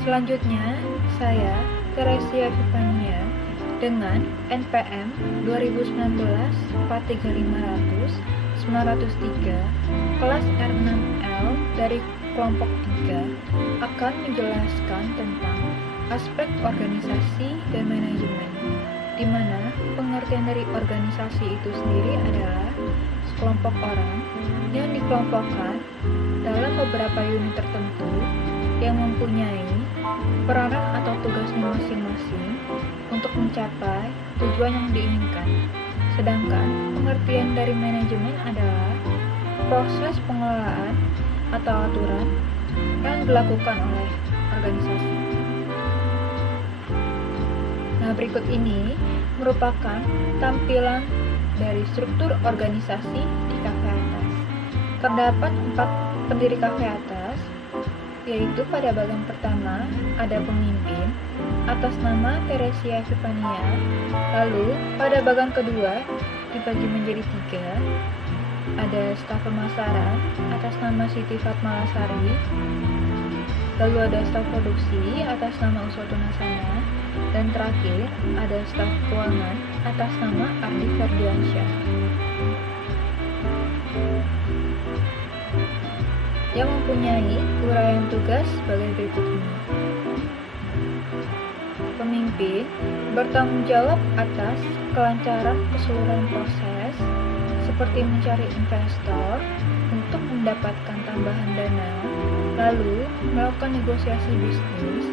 Selanjutnya, saya, Teresia Epifania, dengan NPM 2019 43500 903 kelas R6L dari kelompok 3 akan menjelaskan tentang aspek organisasi dan manajemen, di mana pengertian dari organisasi itu sendiri adalah sekelompok orang yang dikelompokkan dalam beberapa unit tertentu yang mempunyai peranan atau tugasnya masing-masing untuk mencapai tujuan yang diinginkan. Sedangkan pengertian dari manajemen adalah proses pengelolaan atau aturan yang dilakukan oleh organisasi. Nah, berikut ini merupakan tampilan dari struktur organisasi di kafe atas. Terdapat 4 pendiri kafe atas, yaitu pada bagian pertama ada pemimpin atas nama Teresia Epifania. Lalu pada bagian kedua dibagi menjadi 3, ada staf pemasaran atas nama Siti Fatmalasari. Lalu ada staf produksi atas nama Uswatun Hasanah, dan terakhir ada staf keuangan atas nama Ardi Ferdiansyah, yang mempunyai uraian tugas sebagai berikut ini. Pemimpin bertanggung jawab atas kelancaran keseluruhan proses, seperti mencari investor untuk mendapatkan tambahan dana, lalu melakukan negosiasi bisnis,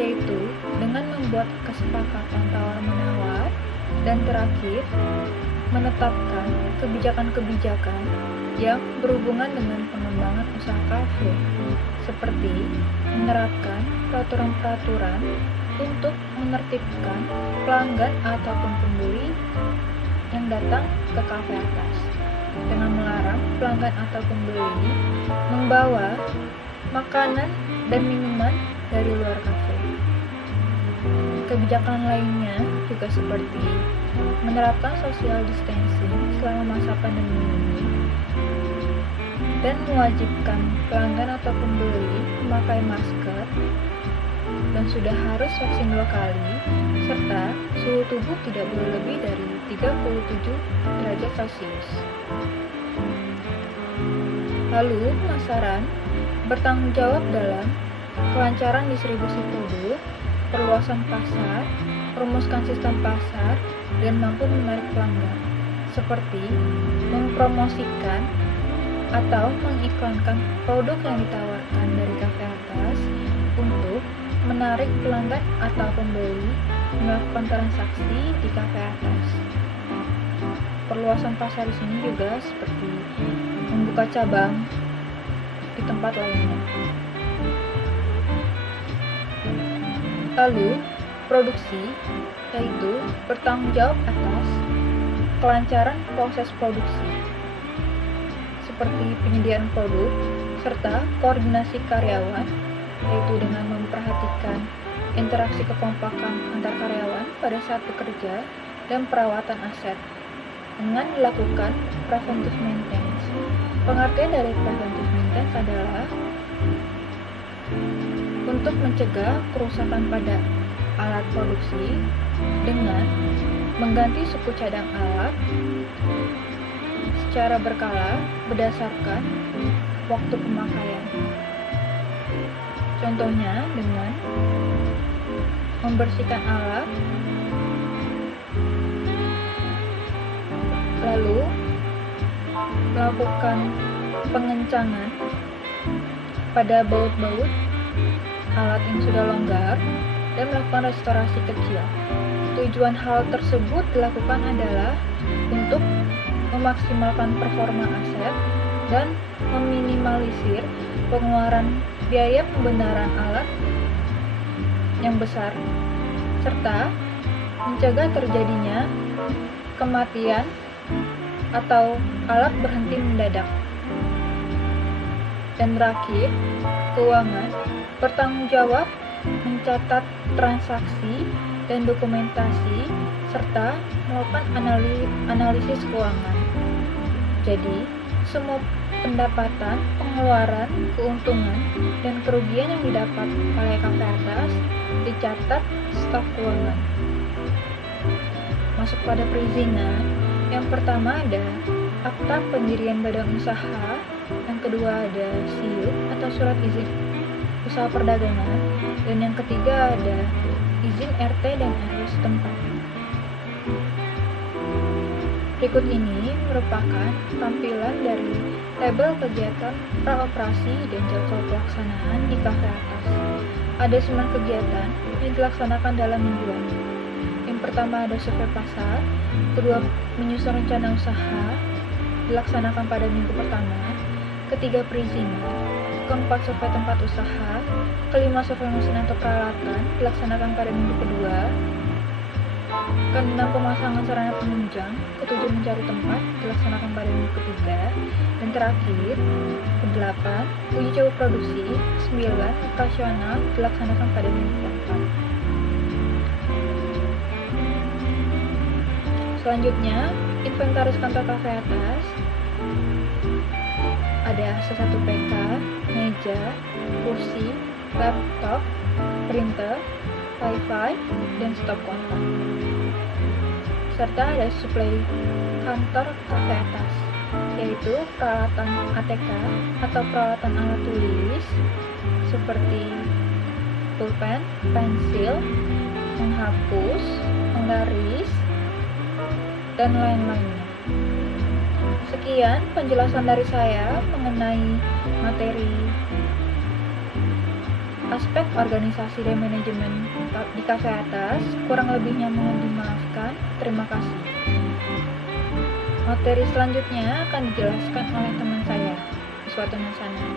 yaitu dengan membuat kesepakatan tawar-menawar, dan terakhir menetapkan kebijakan-kebijakan yang berhubungan dengan pengembangan usaha kafe, seperti menerapkan peraturan-peraturan untuk menertibkan pelanggan ataupun pembeli yang datang ke kafe atas, dengan melarang pelanggan atau pembeli membawa makanan dan minuman dari luar kafe. Kebijakan lainnya juga seperti menerapkan social distancing selama masa pandemi ini, dan mewajibkan pelanggan atau pembeli memakai masker, dan sudah harus vaksin 2 kali, serta suhu tubuh tidak boleh lebih dari 37 derajat Celcius. Lalu, pemasaran bertanggung jawab dalam kelancaran distribusi produk, perluasan pasar, merumuskan sistem pasar, dan mampu menarik pelanggan, seperti mempromosikan atau mengiklankan produk yang ditawarkan dari kafe atas untuk menarik pelanggan atau pembeli melakukan transaksi di kafe atas. Perluasan pasar di sini juga seperti membuka cabang di tempat lainnya. Lalu, produksi, yaitu bertanggung jawab atas kelancaran proses produksi, seperti penyediaan produk, serta koordinasi karyawan, yaitu dengan memperhatikan interaksi kekompakan antar karyawan pada saat bekerja dan perawatan aset, dengan dilakukan preventive maintenance. Pengertian dari preventive maintenance adalah untuk mencegah kerusakan pada alat produksi dengan mengganti suku cadang alat secara berkala berdasarkan waktu pemakaian. Contohnya dengan membersihkan alat, lalu melakukan pengencangan pada baut-baut alat yang sudah longgar, dan melakukan restorasi kecil. Tujuan hal tersebut dilakukan adalah untuk memaksimalkan performa aset dan meminimalisir pengeluaran biaya pembenaran alat yang besar, serta mencegah terjadinya kematian atau alat berhenti mendadak. Dan terakhir, keuangan bertanggung jawab mencatat transaksi dan dokumentasi, serta melakukan analisis keuangan. Jadi, semua pendapatan, pengeluaran, keuntungan, dan kerugian yang didapat oleh kafe atas dicatat staf keuangan. Masuk pada perizinan, yang pertama ada akta pendirian badan usaha, yang kedua ada SIUP atau surat izin usaha perdagangan, dan yang ketiga ada izin RT dan RW setempat. Berikut ini merupakan tampilan dari tabel kegiatan praoperasi dan jadwal pelaksanaan di kafe atas. Ada 9 kegiatan yang dilaksanakan dalam mingguan. Yang pertama ada survei pasar, kedua menyusun rencana usaha, dilaksanakan pada minggu pertama, ketiga perizinan, keempat survei tempat usaha, kelima survei mesin atau peralatan, dilaksanakan pada minggu kedua, keenam pemasangan sarana penunjang, ketujuh mencari tempat, dilaksanakan pada minggu ketiga, dan terakhir kedelapan uji coba produksi, 9 operasional, dilaksanakan pada minggu keempat. Selanjutnya, inventaris kantor kafe atas. Ada C1 PK, meja, kursi, laptop, printer, wifi, dan stop kontak. Serta ada suplai kantor kafe atas, yaitu peralatan ATK atau peralatan alat tulis seperti pulpen, pensil, menghapus, menggaris, dan lain-lainnya. Sekian penjelasan dari saya mengenai materi aspek organisasi dan manajemen di kafe atas. Kurang lebihnya mohon dimaafkan. Terima kasih. Materi selanjutnya akan dijelaskan oleh teman saya, Iswatun Hasanah.